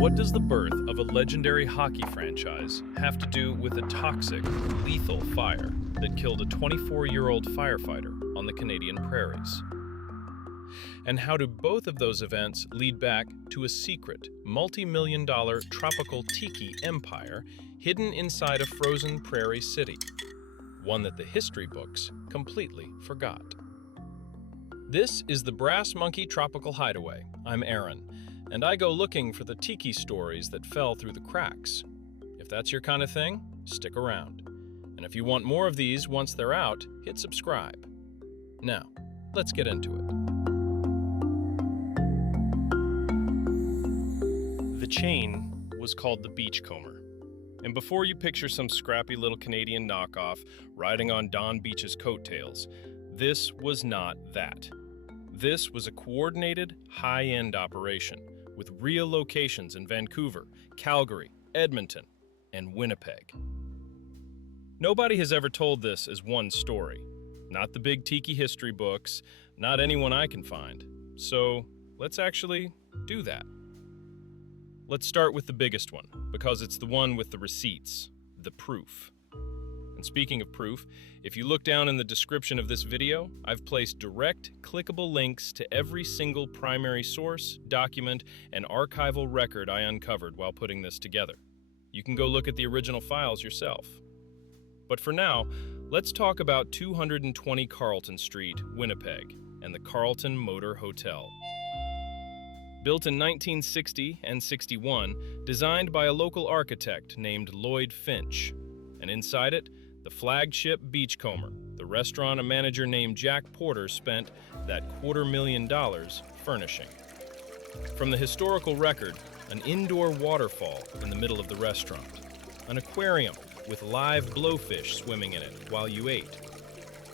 What does the birth of a legendary hockey franchise have to do with a toxic, lethal fire that killed a 24-year-old firefighter on the Canadian prairies? And how do both of those events lead back to a secret, multi-million-dollar tropical tiki empire hidden inside a frozen prairie city? One that the history books completely forgot. This is the Brass Monkey Tropical Hideaway. I'm Aaron, and I go looking for the tiki stories that fell through the cracks. If that's your kind of thing, stick around. And if you want more of these once they're out, hit subscribe. Now, let's get into it. The chain was called the Beachcomber. And before you picture some scrappy little Canadian knockoff riding on Don Beach's coattails, this was not that. This was a coordinated, high-end operation with real locations in Vancouver, Calgary, Edmonton, and Winnipeg. Nobody has ever told this as one story. Not the big tiki history books, not anyone I can find. So let's actually do that. Let's start with the biggest one, because it's the one with the receipts, the proof. And speaking of proof, if you look down in the description of this video, I've placed direct, clickable links to every single primary source, document, and archival record I uncovered while putting this together. You can go look at the original files yourself. But for now, let's talk about 220 Carleton Street, Winnipeg, and the Carleton Motor Hotel. Built in 1960 and 61, designed by a local architect named Lloyd Finch. And inside it, the flagship Beachcomber, the restaurant a manager named Jack Porter spent that $250,000 furnishing. From the historical record, an indoor waterfall in the middle of the restaurant, an aquarium with live blowfish swimming in it while you ate,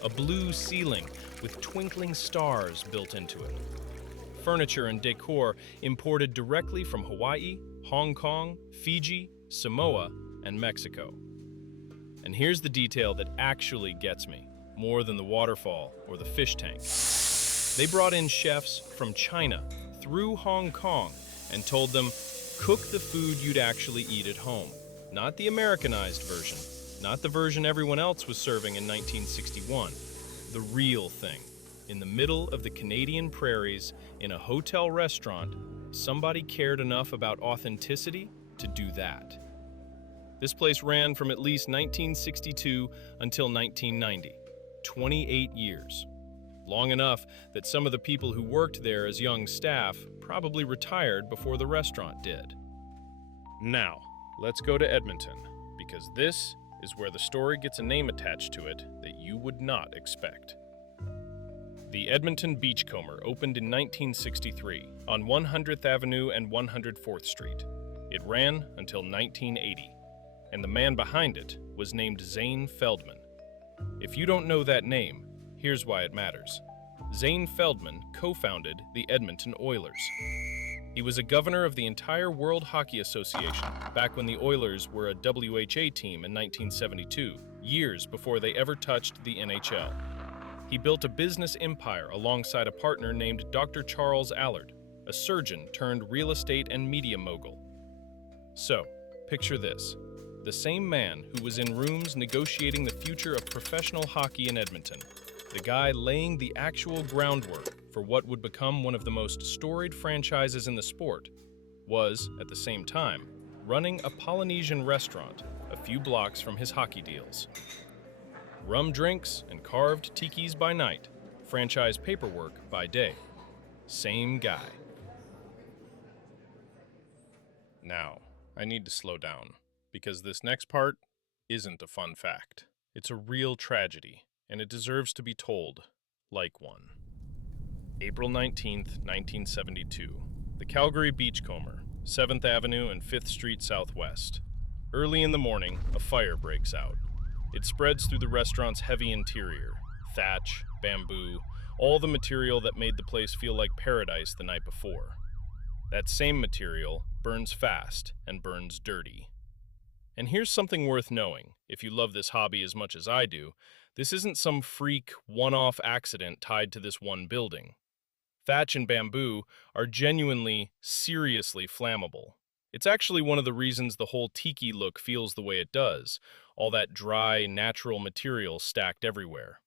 a blue ceiling with twinkling stars built into it, furniture and decor imported directly from Hawaii, Hong Kong, Fiji, Samoa, and Mexico. And here's the detail that actually gets me, more than the waterfall or the fish tank. They brought in chefs from China through Hong Kong and told them, cook the food you'd actually eat at home. Not the Americanized version, not the version everyone else was serving in 1961. The real thing. In the middle of the Canadian prairies, in a hotel restaurant, somebody cared enough about authenticity to do that. This place ran from at least 1962 until 1990, 28 years. Long enough that some of the people who worked there as young staff probably retired before the restaurant did. Now, let's go to Edmonton, because this is where the story gets a name attached to it that you would not expect. The Edmonton Beachcomber opened in 1963 on 100th Avenue and 104th Street. It ran until 1980. And the man behind it was named Zane Feldman. If you don't know that name, here's why it matters. Zane Feldman co-founded the Edmonton Oilers. He was a governor of the entire World Hockey Association back when the Oilers were a WHA team in 1972, years before they ever touched the NHL. He built a business empire alongside a partner named Dr. Charles Allard, a surgeon turned real estate and media mogul. So, picture this. The same man who was in rooms negotiating the future of professional hockey in Edmonton, the guy laying the actual groundwork for what would become one of the most storied franchises in the sport, was, at the same time, running a Polynesian restaurant a few blocks from his hockey deals. Rum drinks and carved tikis by night, franchise paperwork by day. Same guy. Now, I need to slow down, because this next part isn't a fun fact. It's a real tragedy, and it deserves to be told like one. April 19th, 1972. The Calgary Beachcomber, 7th Avenue and 5th Street Southwest. Early in the morning, a fire breaks out. It spreads through the restaurant's heavy interior, thatch, bamboo, all the material that made the place feel like paradise the night before. That same material burns fast and burns dirty. And here's something worth knowing. If you love this hobby as much as I do, this isn't some freak, one-off accident tied to this one building. Thatch and bamboo are genuinely, seriously flammable. It's actually one of the reasons the whole tiki look feels the way it does, all that dry, natural material stacked everywhere.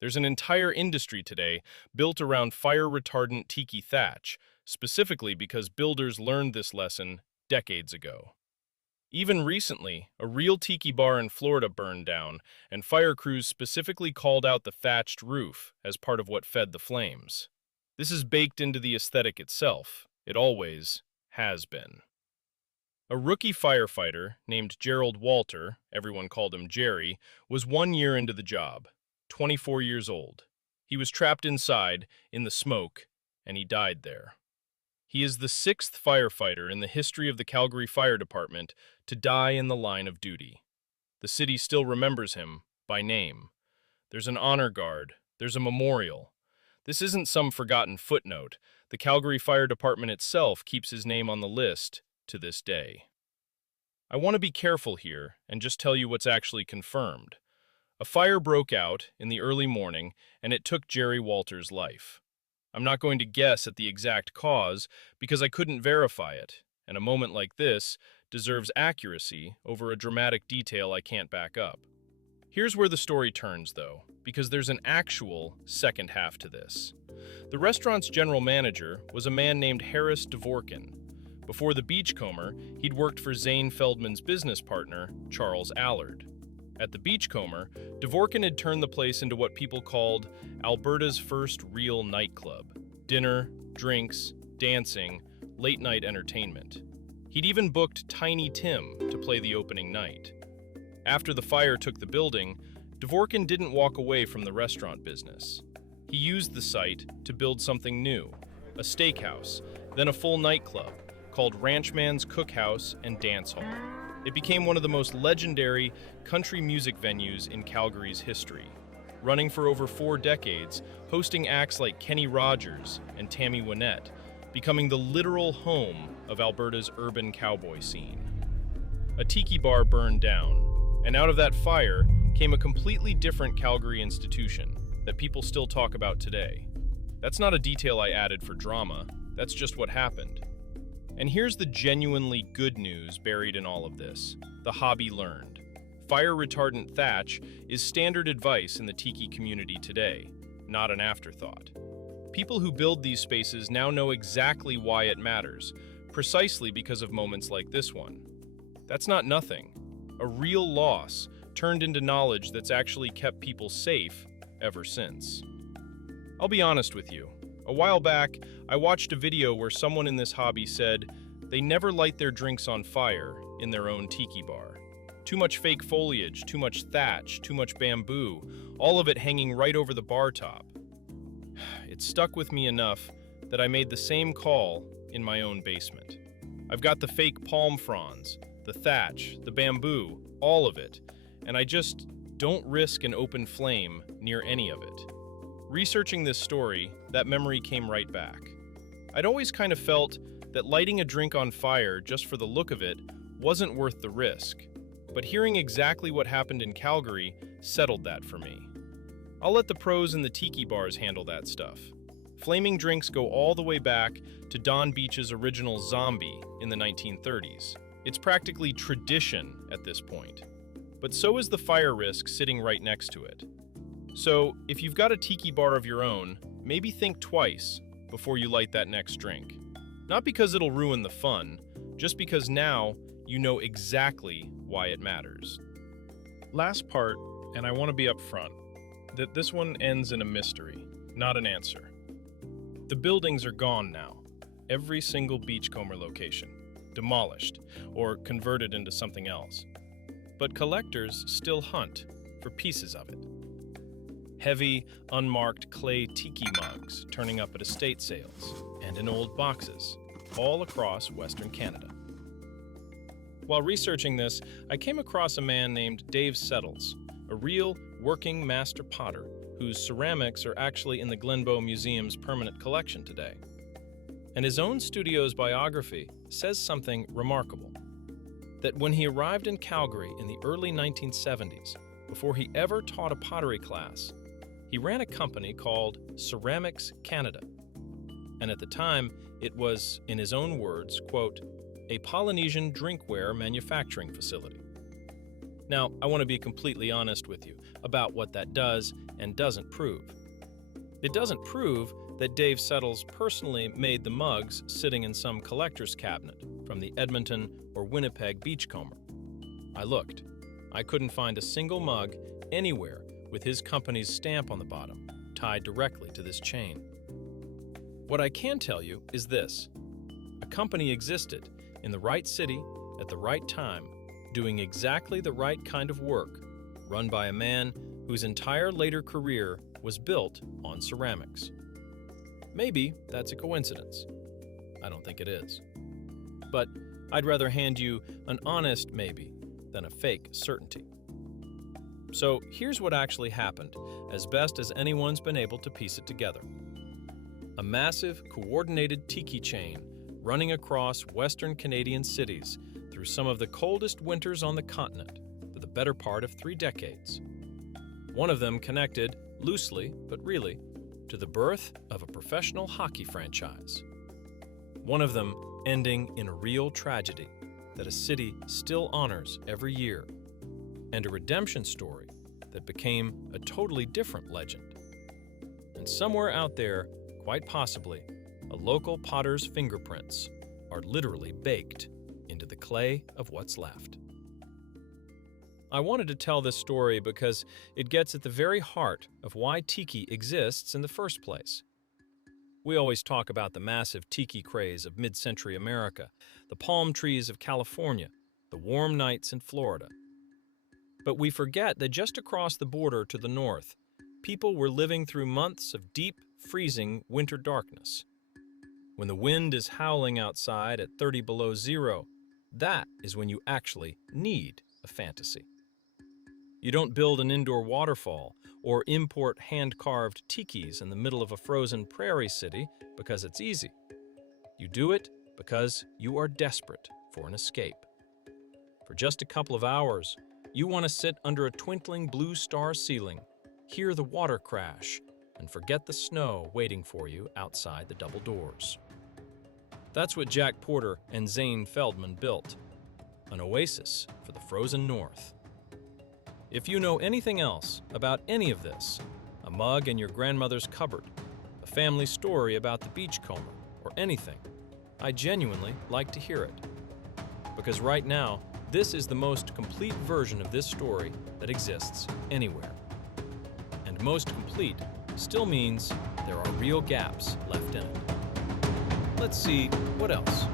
There's an entire industry today built around fire-retardant tiki thatch, specifically because builders learned this lesson decades ago. Even recently, a real tiki bar in Florida burned down, and fire crews specifically called out the thatched roof as part of what fed the flames. This is baked into the aesthetic itself. It always has been. A rookie firefighter named Gerald Walter, everyone called him Jerry, was 1 year into the job, 24 years old. He was trapped inside, in the smoke, and he died there. He is the 6th firefighter in the history of the Calgary Fire Department to die in the line of duty. The city still remembers him by name. There's an honor guard. There's a memorial. This isn't some forgotten footnote. The Calgary Fire Department itself keeps his name on the list to this day. I want to be careful here and just tell you what's actually confirmed. A fire broke out in the early morning, and it took Jerry Walter's life. I'm not going to guess at the exact cause because I couldn't verify it, and a moment like this deserves accuracy over a dramatic detail I can't back up. Here's where the story turns, though, because there's an actual second half to this. The restaurant's general manager was a man named Harris Dvorkin. Before the Beachcomber, he'd worked for Zane Feldman's business partner, Charles Allard. At the Beachcomber, Dvorkin had turned the place into what people called Alberta's first real nightclub. Dinner, drinks, dancing, late-night entertainment. He'd even booked Tiny Tim to play the opening night. After the fire took the building, Dvorkin didn't walk away from the restaurant business. He used the site to build something new, a steakhouse, then a full nightclub called Ranchman's Cookhouse and Dance Hall. It became one of the most legendary country music venues in Calgary's history, running for over 4 decades, hosting acts like Kenny Rogers and Tammy Wynette, becoming the literal home of Alberta's urban cowboy scene. A tiki bar burned down, and out of that fire came a completely different Calgary institution that people still talk about today. That's not a detail I added for drama, that's just what happened. And here's the genuinely good news buried in all of this. The hobby learned. Fire-retardant thatch is standard advice in the tiki community today, not an afterthought. People who build these spaces now know exactly why it matters, precisely because of moments like this one. That's not nothing. A real loss turned into knowledge that's actually kept people safe ever since. I'll be honest with you. A while back, I watched a video where someone in this hobby said they never light their drinks on fire in their own tiki bar. Too much fake foliage, too much thatch, too much bamboo, all of it hanging right over the bar top. It stuck with me enough that I made the same call in my own basement. I've got the fake palm fronds, the thatch, the bamboo, all of it, and I just don't risk an open flame near any of it. Researching this story, that memory came right back. I'd always kind of felt that lighting a drink on fire just for the look of it wasn't worth the risk, but hearing exactly what happened in Calgary settled that for me. I'll let the pros in the tiki bars handle that stuff. Flaming drinks go all the way back to Don Beach's original Zombie in the 1930s. It's practically tradition at this point. But so is the fire risk sitting right next to it. So, if you've got a tiki bar of your own, maybe think twice before you light that next drink. Not because it'll ruin the fun, just because now you know exactly why it matters. Last part, and I want to be upfront, that this one ends in a mystery, not an answer. The buildings are gone now. Every single Beachcomber location. Demolished, or converted into something else. But collectors still hunt for pieces of it. Heavy, unmarked clay tiki mugs turning up at estate sales and in old boxes, all across Western Canada. While researching this, I came across a man named Dave Settles, a real working master potter whose ceramics are actually in the Glenbow Museum's permanent collection today. And his own studio's biography says something remarkable. That when he arrived in Calgary in the early 1970s, before he ever taught a pottery class, he ran a company called Ceramics Canada. And at the time, it was, in his own words, quote, a Polynesian drinkware manufacturing facility. Now, I want to be completely honest with you about what that does and doesn't prove. It doesn't prove that Dave Settles personally made the mugs sitting in some collector's cabinet from the Edmonton or Winnipeg Beachcomber. I looked. I couldn't find a single mug anywhere with his company's stamp on the bottom, tied directly to this chain. What I can tell you is this: a company existed in the right city at the right time, doing exactly the right kind of work, run by a man whose entire later career was built on ceramics. Maybe that's a coincidence. I don't think it is. But I'd rather hand you an honest maybe than a fake certainty. So here's what actually happened, as best as anyone's been able to piece it together. A massive, coordinated tiki chain running across Western Canadian cities through some of the coldest winters on the continent for the better part of 3 decades. One of them connected, loosely but really, to the birth of a professional hockey franchise. One of them ending in a real tragedy that a city still honors every year, and a redemption story that became a totally different legend. And somewhere out there, quite possibly, a local potter's fingerprints are literally baked into the clay of what's left. I wanted to tell this story because it gets at the very heart of why tiki exists in the first place. We always talk about the massive tiki craze of mid-century America, the palm trees of California, the warm nights in Florida. But we forget that just across the border to the north, people were living through months of deep, freezing winter darkness. When the wind is howling outside at 30 below zero, that is when you actually need a fantasy. You don't build an indoor waterfall or import hand-carved tikis in the middle of a frozen prairie city because it's easy. You do it because you are desperate for an escape. For just a couple of hours, you want to sit under a twinkling blue star ceiling, hear the water crash, and forget the snow waiting for you outside the double doors. That's what Jack Porter and Zane Feldman built, an oasis for the frozen north. If you know anything else about any of this, a mug in your grandmother's cupboard, a family story about the Beachcomber, or anything, I genuinely like to hear it. Because right now, this is the most complete version of this story that exists anywhere. And most complete still means there are real gaps left in it. Let's see what else